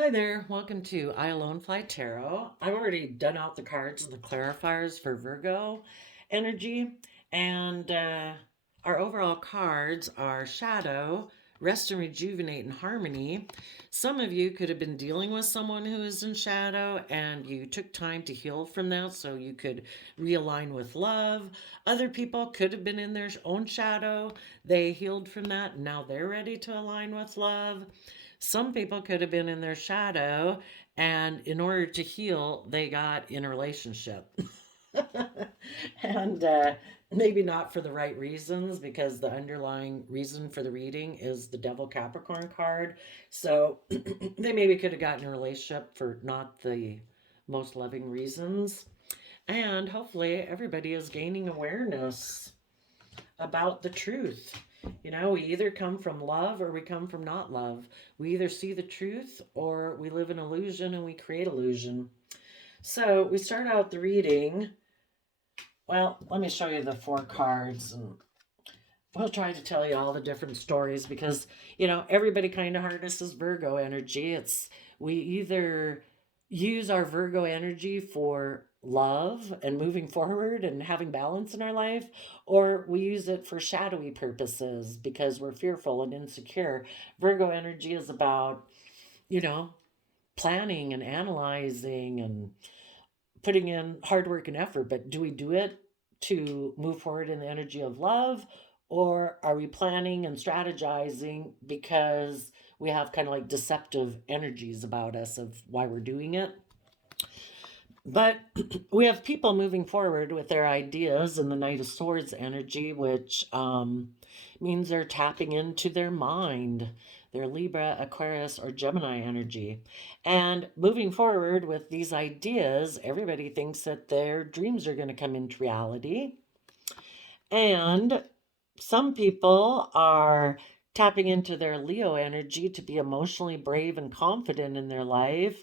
Hi there, welcome to I Alone Fly Tarot. I've already done out the cards and the clarifiers for Virgo energy, and our overall cards are Shadow, Rest and Rejuvenate and Harmony. Some of you could have been dealing with someone who is in shadow, and you took time to heal from that so you could realign with love. Other people could have been in their own shadow, they healed from that, and now they're ready to align with love. Some people could have been in their shadow, and in order to heal, they got in a relationship. and maybe not for the right reasons, because the underlying reason for the reading is the Devil Capricorn card. So they maybe could have gotten a relationship for not the most loving reasons. And hopefully, everybody is gaining awareness about the truth. You know, we either come from love or we come from not love. We either see the truth or we live in illusion and we create illusion. So we start out the reading. Well, let me show you the four cards and we'll try to tell you all the different stories because, everybody kind of harnesses Virgo energy. We either use our Virgo energy for love and moving forward and having balance in our life, or we use it for shadowy purposes because we're fearful and insecure. Virgo energy is about, you know, planning and analyzing and putting in hard work and effort, but do we do it to move forward in the energy of love? Or are we planning and strategizing because we have kind of like deceptive energies about us of why we're doing it? But we have people moving forward with their ideas in the Knight of Swords energy, which means they're tapping into their mind, their Libra, Aquarius, or Gemini energy. And moving forward with these ideas, everybody thinks that their dreams are going to come into reality. And some people are tapping into their Leo energy to be emotionally brave and confident in their life,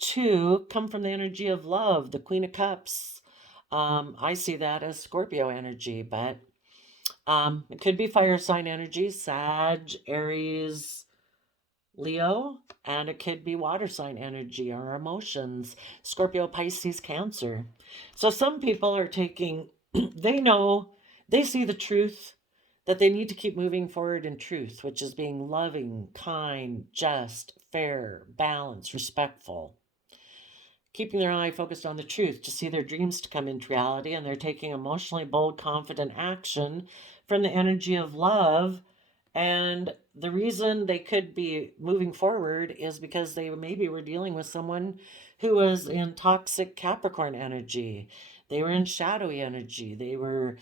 to come from the energy of love, the Queen of Cups. I see that as Scorpio energy, but it could be fire sign energy, Sag, Aries, Leo, and it could be water sign energy or emotions, Scorpio, Pisces, Cancer. So some people are taking, they know, they see the truth that they need to keep moving forward in truth, which is being loving, kind, just, fair, balanced, respectful. Keeping their eye focused on the truth to see their dreams to come into reality, and they're taking emotionally bold, confident action from the energy of love. And the reason they could be moving forward is because they maybe were dealing with someone who was in toxic Capricorn energy. They were in shadowy energy. They were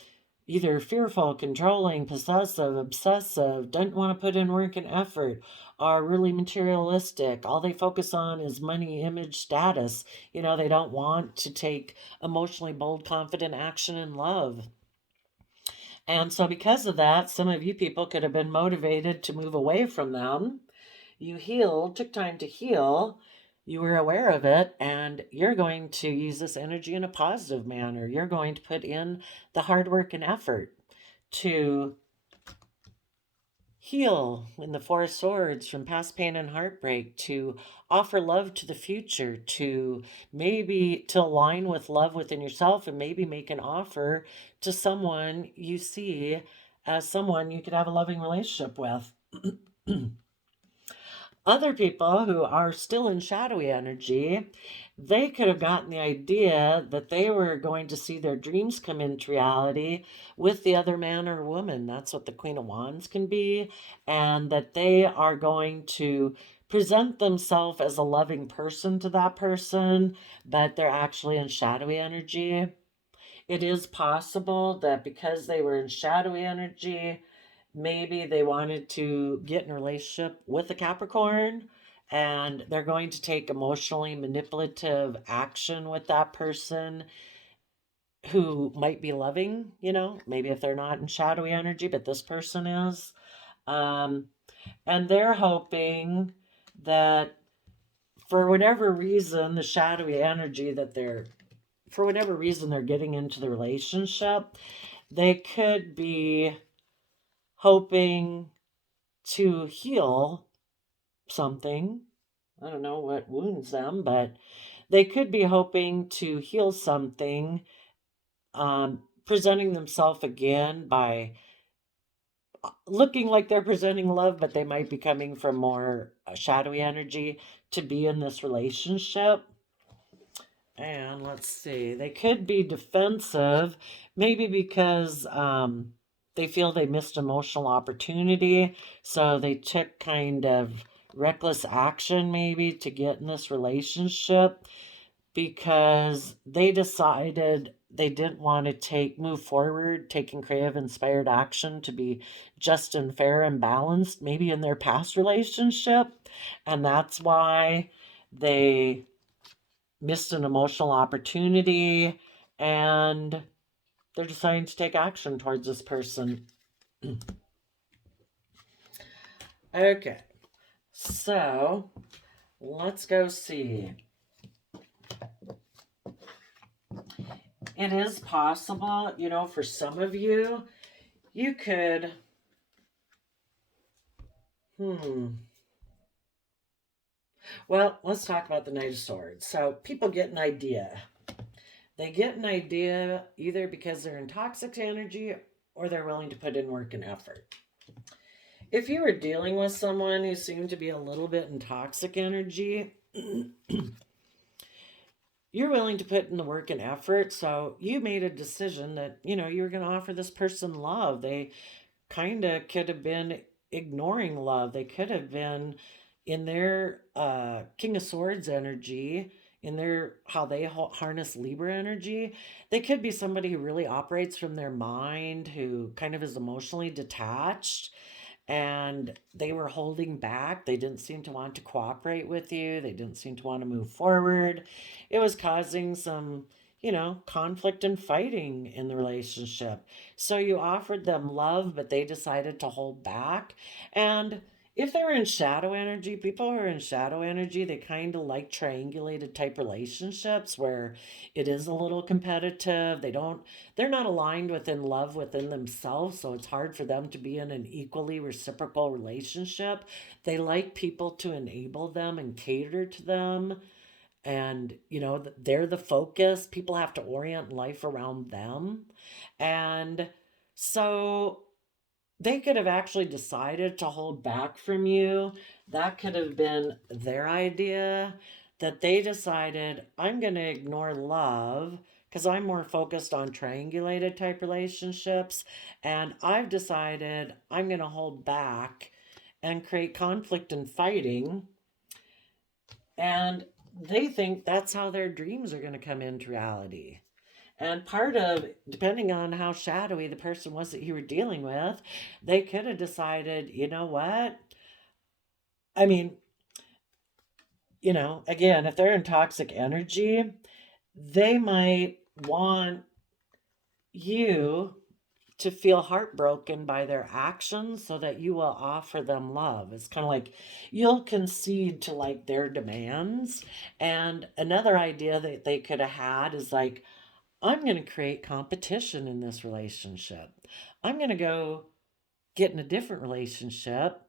either fearful, controlling, possessive, obsessive, don't want to put in work and effort, are really materialistic. All they focus on is money, image, status. They don't want to take emotionally bold, confident action in love. And so, because of that, some of you people could have been motivated to move away from them. You healed, took time to heal. You were aware of it, and you're going to use this energy in a positive manner. You're going to put in the hard work and effort to heal in the Four of Swords from past pain and heartbreak, to offer love to the future, to maybe to align with love within yourself and maybe make an offer to someone you see as someone you could have a loving relationship with. Other people who are still in shadowy energy, they could have gotten the idea that they were going to see their dreams come into reality with the other man or woman. That's what the Queen of Wands can be. And that they are going to present themselves as a loving person to that person, but they're actually in shadowy energy. It is possible that because they were in shadowy energy, maybe they wanted to get in a relationship with a Capricorn, and they're going to take emotionally manipulative action with that person who might be loving, maybe if they're not in shadowy energy, but this person is. Um, and they're hoping that for whatever reason, the shadowy energy that for whatever reason they're getting into the relationship, they could be hoping to heal something I don't know what wounds them, but they could be hoping to heal something, presenting themselves again by looking like they're presenting love, but they might be coming from more shadowy energy to be in this relationship. And let's see, they could be defensive, maybe because they feel they missed emotional opportunity. So they took kind of reckless action, maybe, to get in this relationship because they decided they didn't want to move forward, taking creative, inspired action to be just and fair and balanced, maybe in their past relationship. And that's why they missed an emotional opportunity and they're deciding to take action towards this person. Okay, so let's go see. It is possible, for some of you, you could, hmm. Well, let's talk about the Knight of Swords. So people get an idea. They get an idea either because they're in toxic energy or they're willing to put in work and effort. If you were dealing with someone who seemed to be a little bit in toxic energy, you're willing to put in the work and effort. So you made a decision that, you were going to offer this person love. They kind of could have been ignoring love. They could have been in their King of Swords energy, in their how they harness Libra energy. They could be somebody who really operates from their mind, who kind of is emotionally detached, and they were holding back. They didn't seem to want to cooperate with you. They didn't seem to want to move forward. It was causing some, conflict and fighting in the relationship. So you offered them love, but they decided to hold back. And if they're in shadow energy, people who are in shadow energy, they kind of like triangulated type relationships where it is a little competitive. They're not aligned within love within themselves, so it's hard for them to be in an equally reciprocal relationship. They like people to enable them and cater to them, and they're the focus. People have to orient life around them. And so they could have actually decided to hold back from you. That could have been their idea, that they decided, I'm going to ignore love because I'm more focused on triangulated type relationships. And I've decided I'm going to hold back and create conflict and fighting. And they think that's how their dreams are going to come into reality. And part of, depending on how shadowy the person was that you were dealing with, they could have decided, you know what? I mean, again, if they're in toxic energy, they might want you to feel heartbroken by their actions so that you will offer them love. It's kind of like you'll concede to like their demands. And another idea that they could have had is like, I'm going to create competition in this relationship. I'm going to go get in a different relationship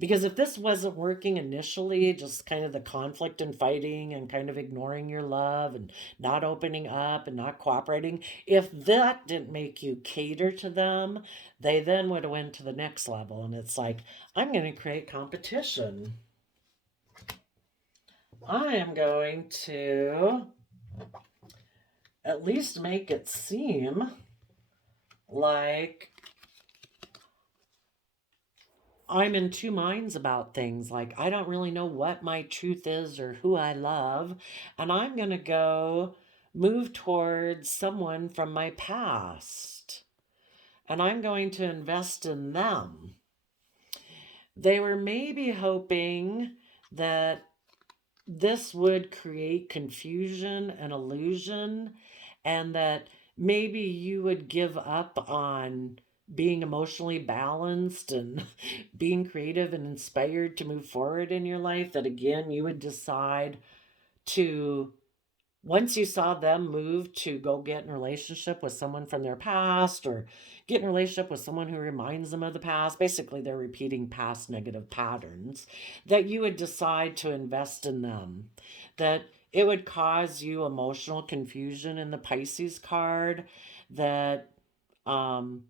because if this wasn't working initially, just kind of the conflict and fighting and kind of ignoring your love and not opening up and not cooperating, if that didn't make you cater to them, they then would have went to the next level. And it's like, I'm going to create competition. I am going to at least make it seem like I'm in two minds about things. Like, I don't really know what my truth is or who I love. And I'm going to go move towards someone from my past. And I'm going to invest in them. They were maybe hoping that this would create confusion and illusion, and that maybe you would give up on being emotionally balanced and being creative and inspired to move forward in your life. That again, you would decide to once you saw them move to go get in a relationship with someone from their past or get in a relationship with someone who reminds them of the past, basically they're repeating past negative patterns, that you would decide to invest in them, that it would cause you emotional confusion in the Pisces card, that um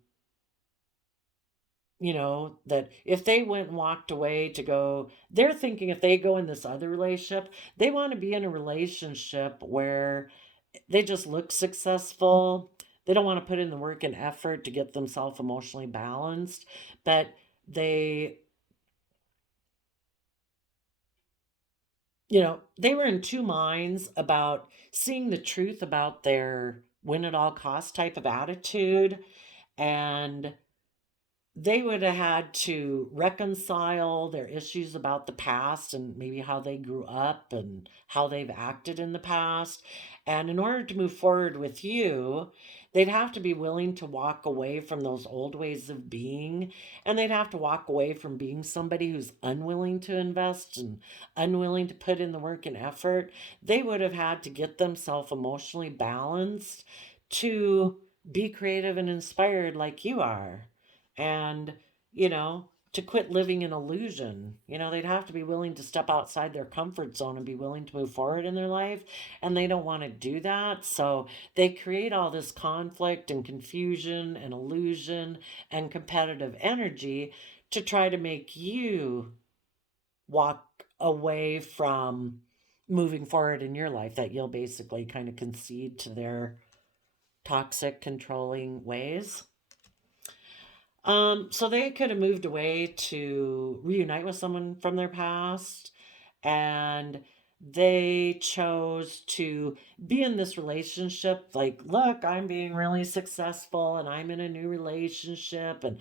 that if they went and walked away to go, they're thinking if they go in this other relationship, they want to be in a relationship where they just look successful. They don't want to put in the work and effort to get themselves emotionally balanced, but they, they were in two minds about seeing the truth about their win at all cost type of attitude, and they would have had to reconcile their issues about the past and maybe how they grew up and how they've acted in the past. And in order to move forward with you, they'd have to be willing to walk away from those old ways of being. And they'd have to walk away from being somebody who's unwilling to invest and unwilling to put in the work and effort. They would have had to get themselves emotionally balanced to be creative and inspired like you are, and to quit living in illusion. They'd have to be willing to step outside their comfort zone and be willing to move forward in their life, and they don't want to do that, so they create all this conflict and confusion and illusion and competitive energy to try to make you walk away from moving forward in your life, that you'll basically kind of concede to their toxic controlling ways. So they could have moved away to reunite with someone from their past, and they chose to be in this relationship like, look, I'm being really successful and I'm in a new relationship and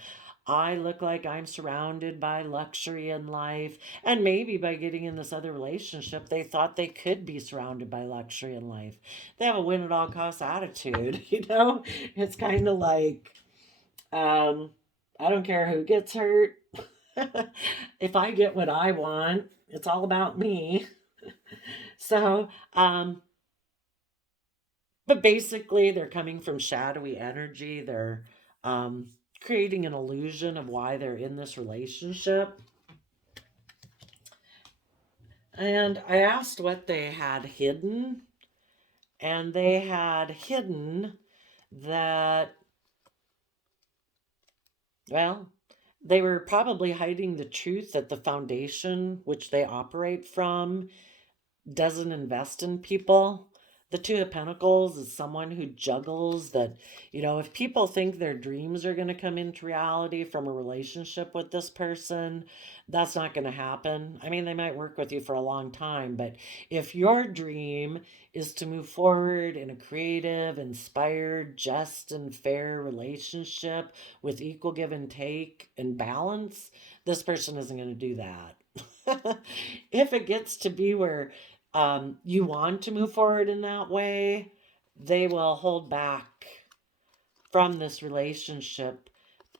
I look like I'm surrounded by luxury in life. And maybe by getting in this other relationship, they thought they could be surrounded by luxury in life. They have a win at all costs attitude, It's kind of like, um, I don't care who gets hurt. If I get what I want, it's all about me. So, but basically, they're coming from shadowy energy. They're um, creating an illusion of why they're in this relationship. And I asked what they had hidden, and they had hidden that, well, they were probably hiding the truth that the foundation which they operate from doesn't invest in people. The Two of Pentacles is someone who juggles that, if people think their dreams are going to come into reality from a relationship with this person, that's not going to happen. I mean, they might work with you for a long time, but if your dream is to move forward in a creative, inspired, just, and fair relationship with equal give and take and balance, this person isn't going to do that. If it gets to be where you want to move forward in that way, they will hold back from this relationship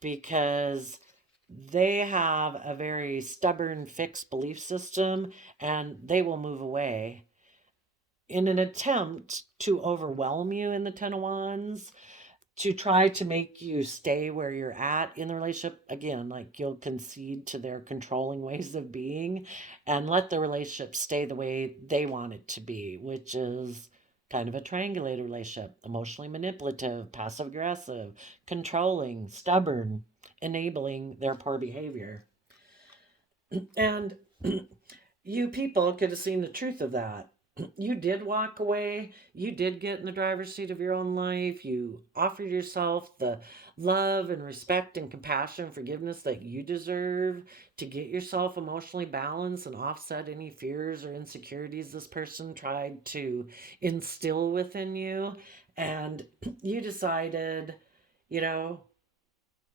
because they have a very stubborn, fixed belief system, and they will move away in an attempt to overwhelm you in the Ten of Wands, to try to make you stay where you're at in the relationship. Again, like, you'll concede to their controlling ways of being and let the relationship stay the way they want it to be, which is kind of a triangulated relationship: emotionally manipulative, passive aggressive, controlling, stubborn, enabling their poor behavior. And you people could have seen the truth of that. You did walk away. You did get in the driver's seat of your own life. You offered yourself the love and respect and compassion and forgiveness that you deserve to get yourself emotionally balanced and offset any fears or insecurities this person tried to instill within you. And you decided, you know,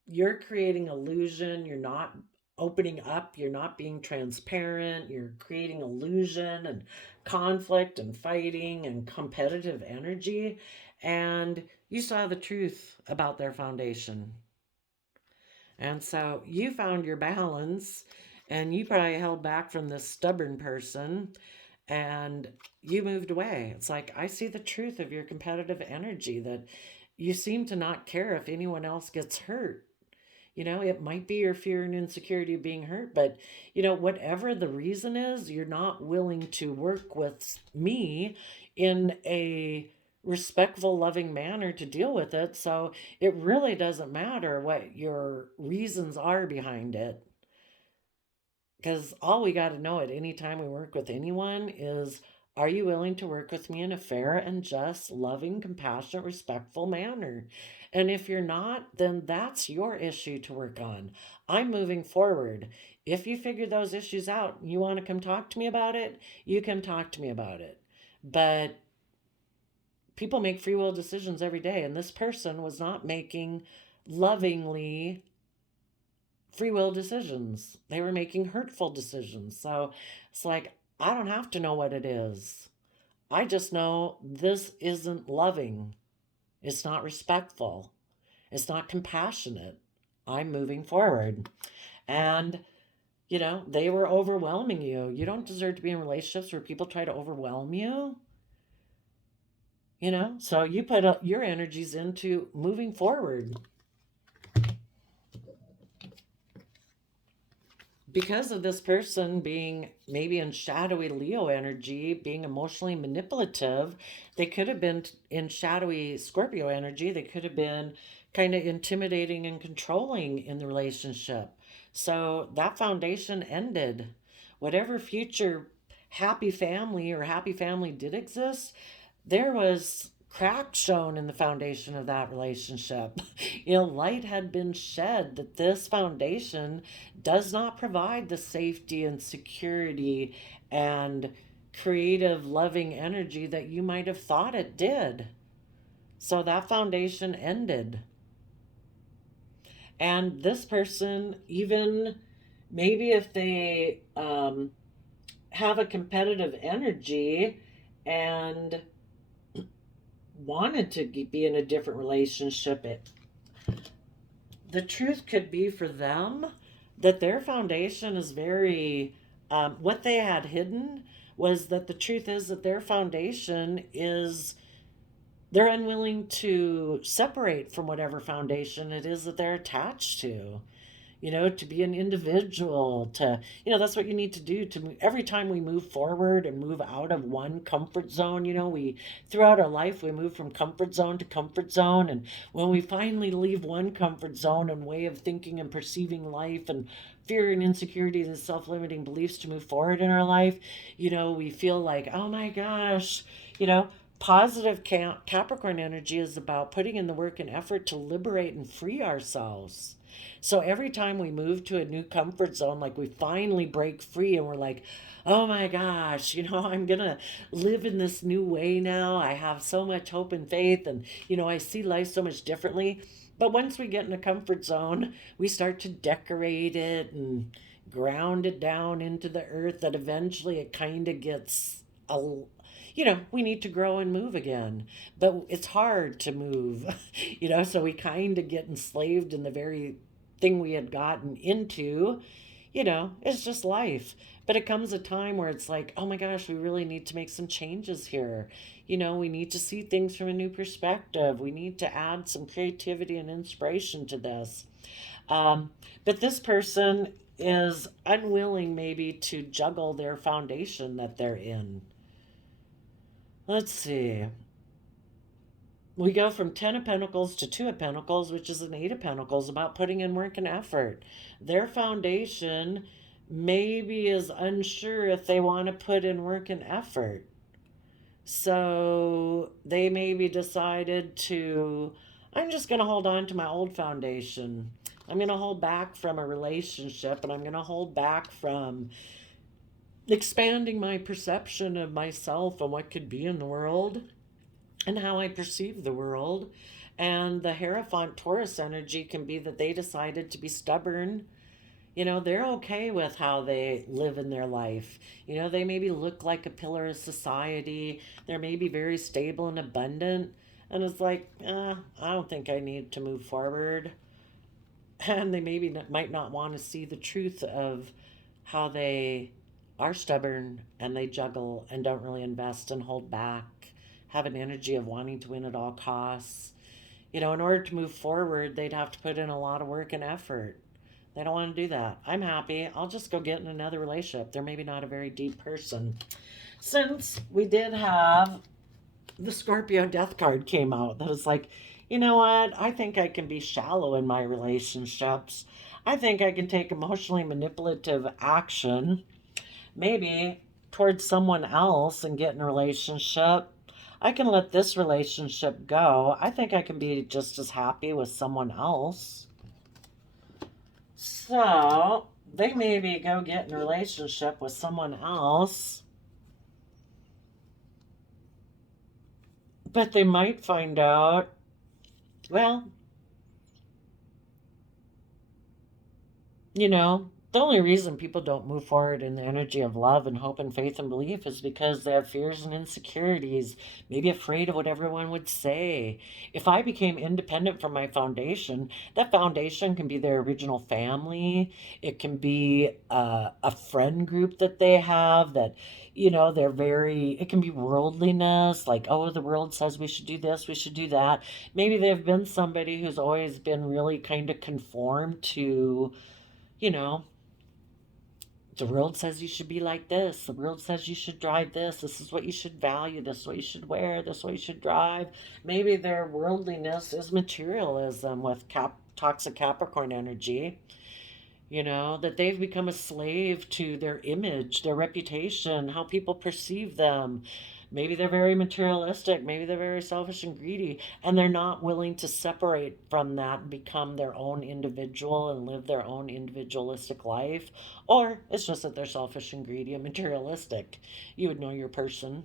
you're creating illusion, you're not opening up, you're not being transparent, you're creating illusion and conflict and fighting and competitive energy, and you saw the truth about their foundation. And so you found your balance, and you probably held back from this stubborn person, and you moved away. It's like, I see the truth of your competitive energy, that you seem to not care if anyone else gets hurt. It might be your fear and insecurity of being hurt, but whatever the reason is, you're not willing to work with me in a respectful, loving manner to deal with it. So it really doesn't matter what your reasons are behind it. Because all we got to know at any time we work with anyone is, are you willing to work with me in a fair and just, loving, compassionate, respectful manner? And if you're not, then that's your issue to work on. I'm moving forward. If you figure those issues out, you want to come talk to me about it, you can talk to me about it. But people make free will decisions every day, and this person was not making lovingly free will decisions. They were making hurtful decisions. So it's like, I don't have to know what it is. I just know this isn't loving. It's not respectful. It's not compassionate. I'm moving forward. And, they were overwhelming you. You don't deserve to be in relationships where people try to overwhelm you. So you put your energies into moving forward. Because of this person being maybe in shadowy Leo energy, being emotionally manipulative, they could have been in shadowy Scorpio energy. They could have been kind of intimidating and controlling in the relationship. So that foundation ended. Whatever future happy family did exist, there was cracks shown in the foundation of that relationship. Light had been shed, that this foundation does not provide the safety and security and creative, loving energy that you might have thought it did. So that foundation ended. And this person, even maybe if they have a competitive energy and wanted to be in a different relationship, the truth could be for them that their foundation is very, what they had hidden was that the truth is that their foundation is, they're unwilling to separate from whatever foundation it is that they're attached to. To be an individual, to, that's what you need to do to move. Every time we move forward and move out of one comfort zone, we, throughout our life, we move from comfort zone to comfort zone. And when we finally leave one comfort zone and way of thinking and perceiving life, and fear and insecurity and self-limiting beliefs to move forward in our life, we feel like, oh my gosh, positive Capricorn energy is about putting in the work and effort to liberate and free ourselves. So every time we move to a new comfort zone, like we finally break free and we're like, oh my gosh, I'm going to live in this new way now. I have so much hope and faith, and, I see life so much differently. But once we get in a comfort zone, we start to decorate it and ground it down into the earth, that eventually it kind of gets a, we need to grow and move again, but it's hard to move, so we kind of get enslaved in the very thing we had gotten into. It's just life. But it comes a time where it's like, oh my gosh, we really need to make some changes here. We need to see things from a new perspective. We need to add some creativity and inspiration to this. But this person is unwilling maybe to juggle their foundation that they're in. Let's see. We go from 10 of Pentacles to 2 of Pentacles, which is an 8 of Pentacles, about putting in work and effort. Their foundation maybe is unsure if they want to put in work and effort. So they maybe decided to, I'm just going to hold on to my old foundation. I'm going to hold back from a relationship, and I'm going to hold back from expanding my perception of myself and what could be in the world and how I perceive the world. And the Hierophant Taurus energy can be that they decided to be stubborn. They're okay with how they live in their life. They maybe look like a pillar of society. They're maybe very stable and abundant. And it's like, I don't think I need to move forward. And they maybe might not want to see the truth of how they are stubborn and they juggle and don't really invest and hold back, have an energy of wanting to win at all costs. In order to move forward, they'd have to put in a lot of work and effort. They don't want to do that. I'm happy. I'll just go get in another relationship. They're maybe not a very deep person. Since we did have the Scorpio death card came out, that was like, you know what? I think I can be shallow in my relationships. I think I can take emotionally manipulative action, maybe towards someone else and get in a relationship. I can let this relationship go. I think I can be just as happy with someone else. So they maybe go get in a relationship with someone else, but they might find out, well, the only reason people don't move forward in the energy of love and hope and faith and belief is because they have fears and insecurities, maybe afraid of what everyone would say. If I became independent from my foundation, that foundation can be their original family. It can be a friend group that they have that, they're it can be worldliness, like, oh, the world says we should do this, we should do that. Maybe they've been somebody who's always been really kind of conformed to, you know, the world says you should be like this. The world says you should drive this. This is what you should value. This is what you should wear. This is what you should drive. Maybe their worldliness is materialism with toxic Capricorn energy. That they've become a slave to their image, their reputation, how people perceive them. Maybe they're very materialistic. Maybe they're very selfish and greedy. And they're not willing to separate from that and become their own individual and live their own individualistic life. Or it's just that they're selfish and greedy and materialistic. You would know your person.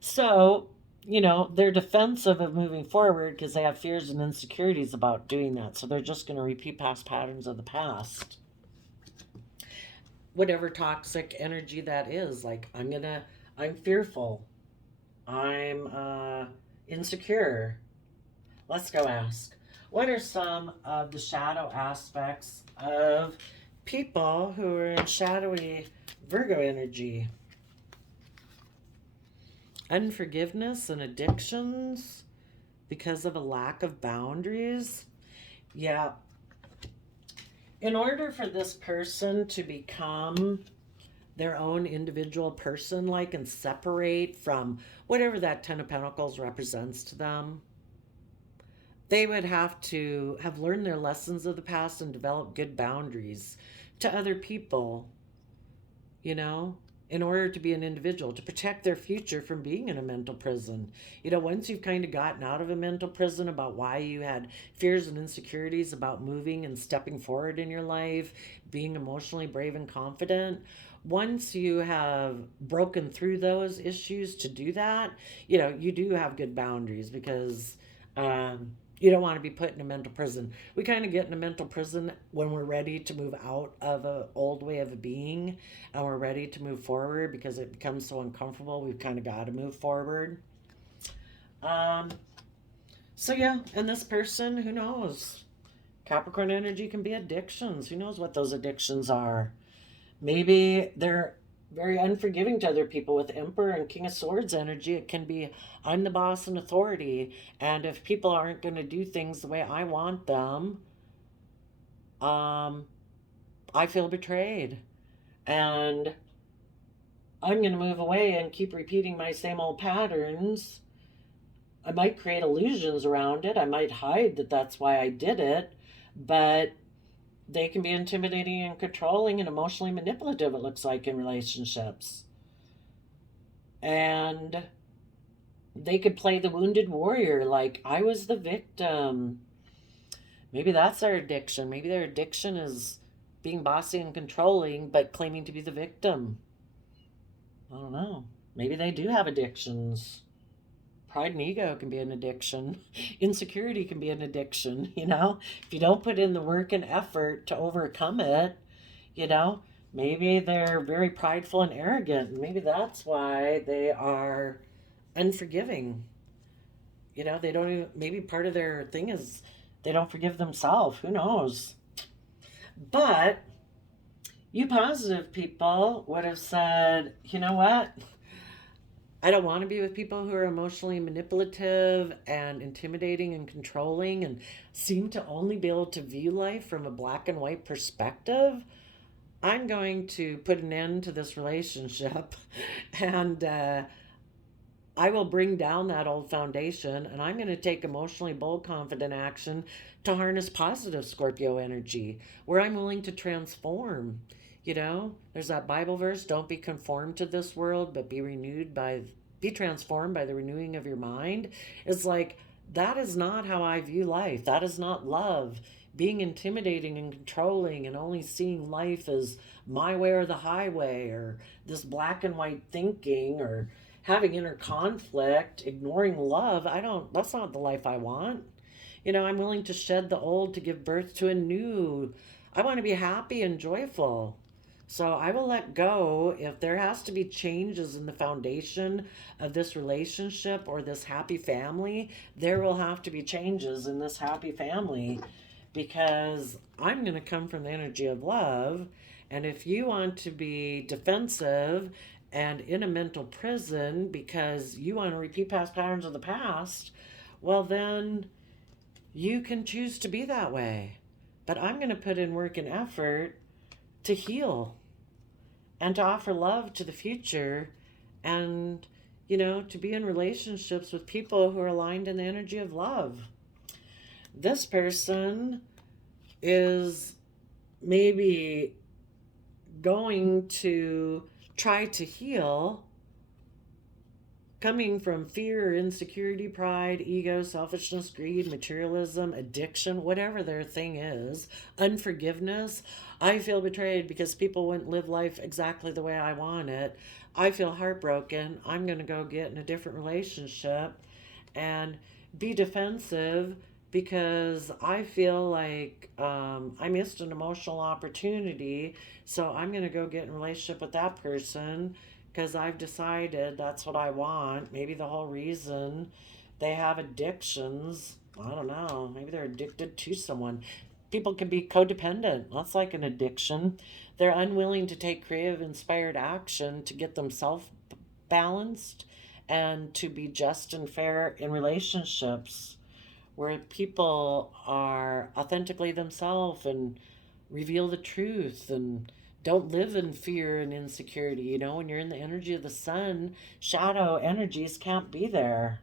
So, they're defensive of moving forward because they have fears and insecurities about doing that. So they're just going to repeat past patterns of the past. Whatever toxic energy that is, like, I'm fearful. I'm insecure. Let's go ask. What are some of the shadow aspects of people who are in shadowy Virgo energy? Unforgiveness and addictions because of a lack of boundaries. Yeah. In order for this person to become their own individual person, like, and separate from whatever that Ten of Pentacles represents to them, they would have to have learned their lessons of the past and develop good boundaries to other people, in order to be an individual, to protect their future from being in a mental prison. Once you've kind of gotten out of a mental prison about why you had fears and insecurities about moving and stepping forward in your life, being emotionally brave and confident, once you have broken through those issues to do that, you do have good boundaries because you don't want to be put in a mental prison. We kind of get in a mental prison when we're ready to move out of an old way of being and we're ready to move forward because it becomes so uncomfortable. We've kind of got to move forward. So yeah, and this person, who knows? Capricorn energy can be addictions. Who knows what those addictions are? Maybe they're very unforgiving to other people with Emperor and King of Swords energy. It can be, I'm the boss and authority, and if people aren't going to do things the way I want them, I feel betrayed, and I'm going to move away and keep repeating my same old patterns. I might create illusions around it. I might hide that that's why I did it, but they can be intimidating and controlling and emotionally manipulative, it looks like, in relationships. And they could play the wounded warrior, like, I was the victim. Maybe that's their addiction. Maybe their addiction is being bossy and controlling, but claiming to be the victim. I don't know. Maybe they do have addictions. Pride and ego can be an addiction. Insecurity can be an addiction, If you don't put in the work and effort to overcome it, maybe they're very prideful and arrogant. Maybe that's why they are unforgiving. They don't even, maybe part of their thing is they don't forgive themselves. Who knows? But You positive people would have said, you know what? I don't want to be with people who are emotionally manipulative and intimidating and controlling and seem to only be able to view life from a black and white perspective. I'm going to put an end to this relationship and I will bring down that old foundation and I'm going to take emotionally bold, confident action to harness positive Scorpio energy where I'm willing to transform. You know, there's that Bible verse, don't be conformed to this world, but be transformed by the renewing of your mind. It's like, that is not how I view life. That is not love. Being intimidating and controlling and only seeing life as my way or the highway or this black and white thinking or having inner conflict, ignoring love, that's not the life I want. You know, I'm willing to shed the old to give birth to a new. I want to be happy and joyful. So I will let go if there has to be changes in the foundation of this relationship or this happy family. There will have to be changes in this happy family because I'm going to come from the energy of love. And if you want to be defensive and in a mental prison because you want to repeat past patterns of the past, well, then you can choose to be that way. But I'm going to put in work and effort to heal and to offer love to the future and, you know, to be in relationships with people who are aligned in the energy of love. This person is maybe going to try to heal coming from fear, insecurity, pride, ego, selfishness, greed, materialism, addiction, whatever their thing is, unforgiveness. I feel betrayed because people wouldn't live life exactly the way I want it. I feel heartbroken. I'm going to go get in a different relationship and be defensive because I feel like I missed an emotional opportunity. So I'm going to go get in a relationship with that person because I've decided that's what I want. Maybe the whole reason they have addictions, I don't know, maybe they're addicted to someone. People can be codependent. That's like an addiction. They're unwilling to take creative, inspired action to get themselves balanced and to be just and fair in relationships where people are authentically themselves and reveal the truth and don't live in fear and insecurity. You know, when you're in the energy of the sun, shadow energies can't be there.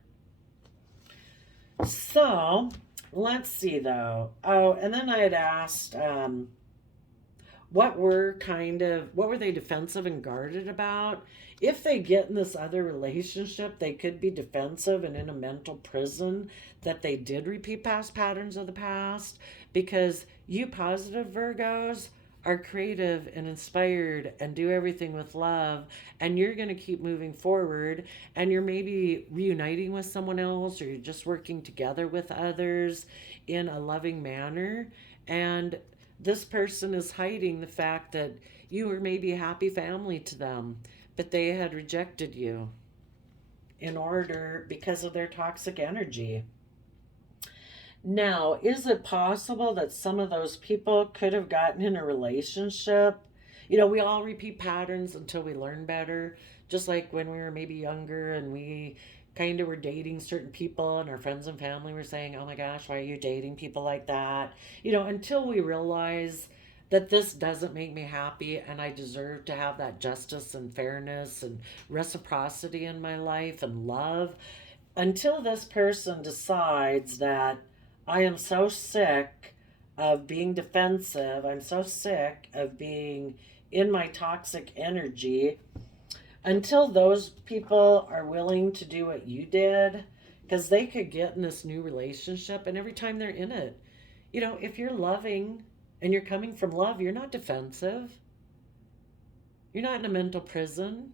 So let's see though. Oh, and then I had asked, what were they defensive and guarded about? If they get in this other relationship, they could be defensive and in a mental prison that they did repeat past patterns of the past because you positive Virgos are creative and inspired and do everything with love and you're going to keep moving forward and you're maybe reuniting with someone else or you're just working together with others in a loving manner and this person is hiding the fact that you were maybe a happy family to them, but they had rejected you in order because of their toxic energy. Now, is it possible that some of those people could have gotten in a relationship? You know, we all repeat patterns until we learn better. Just like when we were maybe younger and we kind of were dating certain people and our friends and family were saying, oh my gosh, why are you dating people like that? You know, until we realize that this doesn't make me happy and I deserve to have that justice and fairness and reciprocity in my life and love. Until this person decides that I am so sick of being defensive, I'm so sick of being in my toxic energy, until those people are willing to do what you did, because they could get in this new relationship and every time they're in it, you know, if you're loving and you're coming from love, you're not defensive. You're not in a mental prison.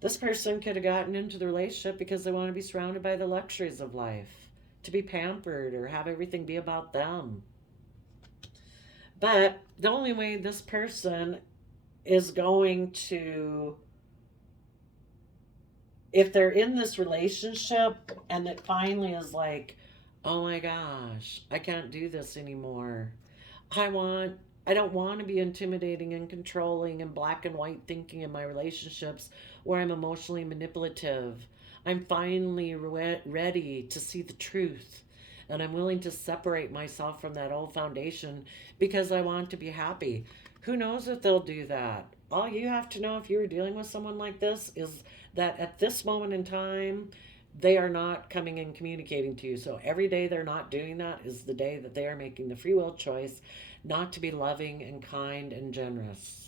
This person could have gotten into the relationship because they want to be surrounded by the luxuries of life, to be pampered or have everything be about them. But the only way this person is going to, if they're in this relationship and it finally is like, oh my gosh, I can't do this anymore. I want I don't want to be intimidating and controlling and black and white thinking in my relationships where I'm emotionally manipulative. I'm finally ready to see the truth, and I'm willing to separate myself from that old foundation because I want to be happy. Who knows if they'll do that? All you have to know if you're dealing with someone like this is that at this moment in time, they are not coming and communicating to you. So every day they're not doing that is the day that they are making the free will choice not to be loving and kind and generous.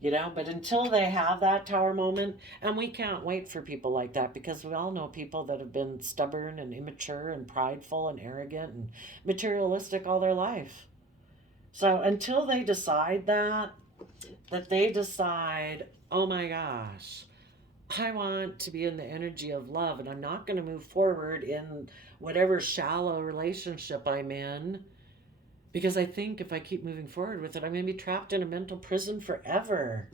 But until they have that tower moment, and we can't wait for people like that because we all know people that have been stubborn and immature and prideful and arrogant and materialistic all their life. So until they decide that they decide, oh my gosh, I want to be in the energy of love, and I'm not going to move forward in whatever shallow relationship I'm in because I think if I keep moving forward with it, I'm going to be trapped in a mental prison forever.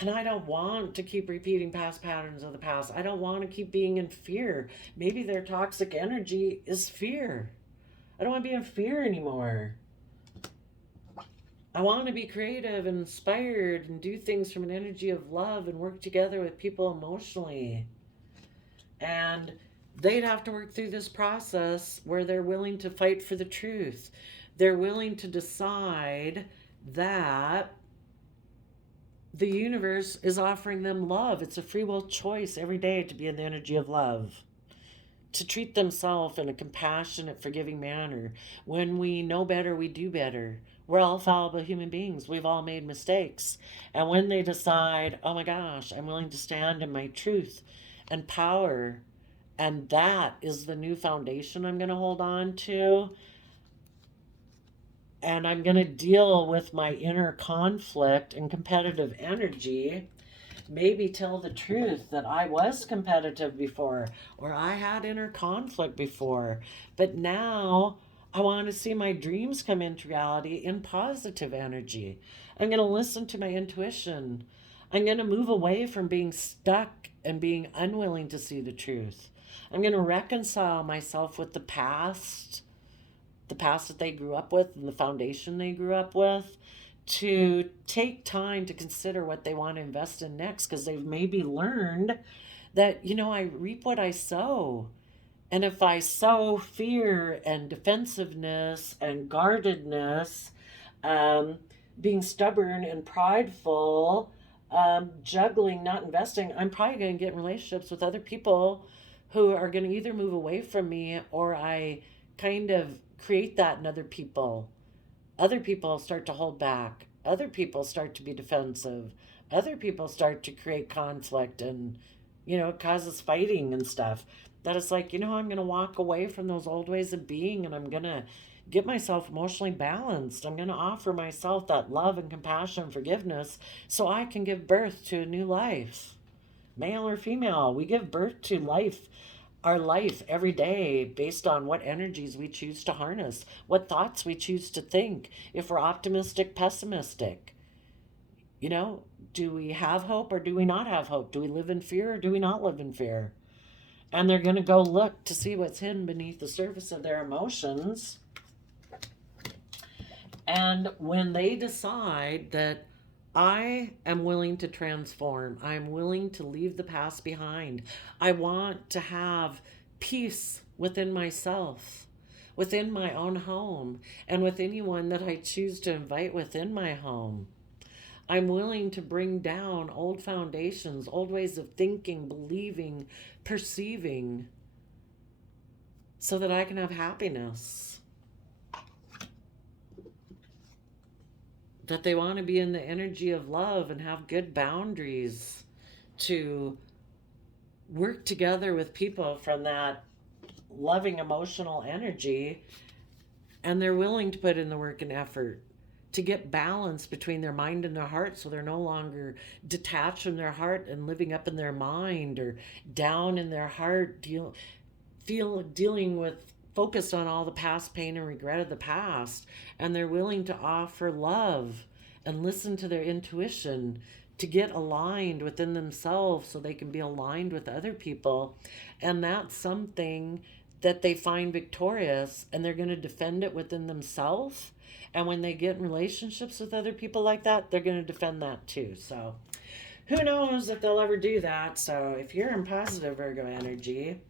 And I don't want to keep repeating past patterns of the past. I don't want to keep being in fear. Maybe their toxic energy is fear. I don't want to be in fear anymore. I want to be creative and inspired and do things from an energy of love and work together with people emotionally. And they'd have to work through this process where they're willing to fight for the truth. They're willing to decide that the universe is offering them love. It's a free will choice every day to be in the energy of love, to treat themselves in a compassionate, forgiving manner. When we know better, we do better. We're all fallible human beings. We've all made mistakes. And when they decide, oh my gosh, I'm willing to stand in my truth and power, and that is the new foundation I'm going to hold on to, and I'm going to deal with my inner conflict and competitive energy, maybe tell the truth that I was competitive before or I had inner conflict before, but now I want to see my dreams come into reality in positive energy. I'm going to listen to my intuition. I'm going to move away from being stuck and being unwilling to see the truth. I'm going to reconcile myself with the past that they grew up with and the foundation they grew up with, to take time to consider what they want to invest in next because they've maybe learned that, I reap what I sow. And if I sow fear and defensiveness and guardedness, um, being stubborn and prideful, juggling, not investing, I'm probably going to get in relationships with other people who are going to either move away from me or I kind of create that in other people. Other people start to hold back. Other people start to be defensive. Other people start to create conflict and, it causes fighting and stuff. That it's like, I'm going to walk away from those old ways of being and I'm going to get myself emotionally balanced. I'm going to offer myself that love and compassion and forgiveness so I can give birth to a new life. Male or female, we give birth to our life every day based on what energies we choose to harness, what thoughts we choose to think, if we're optimistic, pessimistic. Do we have hope or do we not have hope? Do we live in fear or do we not live in fear? And they're going to go look to see what's hidden beneath the surface of their emotions. And when they decide that I am willing to transform, I'm willing to leave the past behind, I want to have peace within myself, within my own home, and with anyone that I choose to invite within my home. I'm willing to bring down old foundations, old ways of thinking, believing, perceiving, so that I can have happiness. That they want to be in the energy of love and have good boundaries to work together with people from that loving emotional energy, and they're willing to put in the work and effort to get balance between their mind and their heart so they're no longer detached from their heart and living up in their mind or down in their heart, dealing with focused on all the past pain and regret of the past, and they're willing to offer love and listen to their intuition to get aligned within themselves so they can be aligned with other people. And that's something that they find victorious, and they're going to defend it within themselves. And when they get in relationships with other people like that, they're going to defend that too. So who knows if they'll ever do that. So if you're in positive Virgo energy,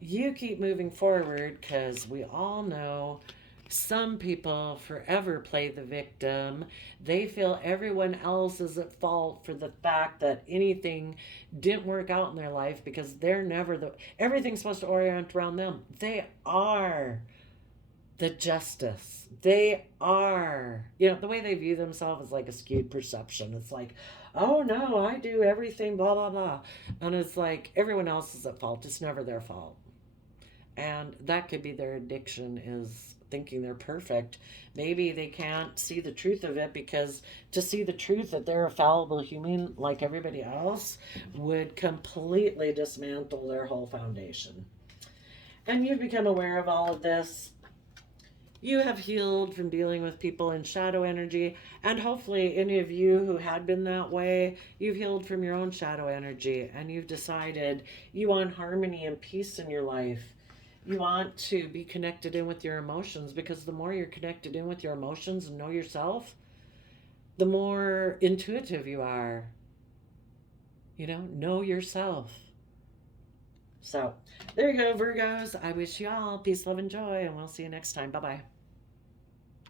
you keep moving forward, because we all know some people forever play the victim. They feel everyone else is at fault for the fact that anything didn't work out in their life, because they're never the, everything's supposed to orient around them. They are the justice. They are, the way they view themselves is like a skewed perception. It's like, oh no, I do everything, blah, blah, blah. And it's like everyone else is at fault. It's never their fault. And that could be their addiction, is thinking they're perfect. Maybe they can't see the truth of it, because to see the truth that they're a fallible human like everybody else would completely dismantle their whole foundation. And you've become aware of all of this. You have healed from dealing with people in shadow energy, and hopefully any of you who had been that way, you've healed from your own shadow energy, and you've decided you want harmony and peace in your life. You want to be connected in with your emotions, because the more you're connected in with your emotions and know yourself, the more intuitive you are. Know yourself. So there you go, Virgos. I wish you all peace, love, and joy, and we'll see you next time. Bye-bye.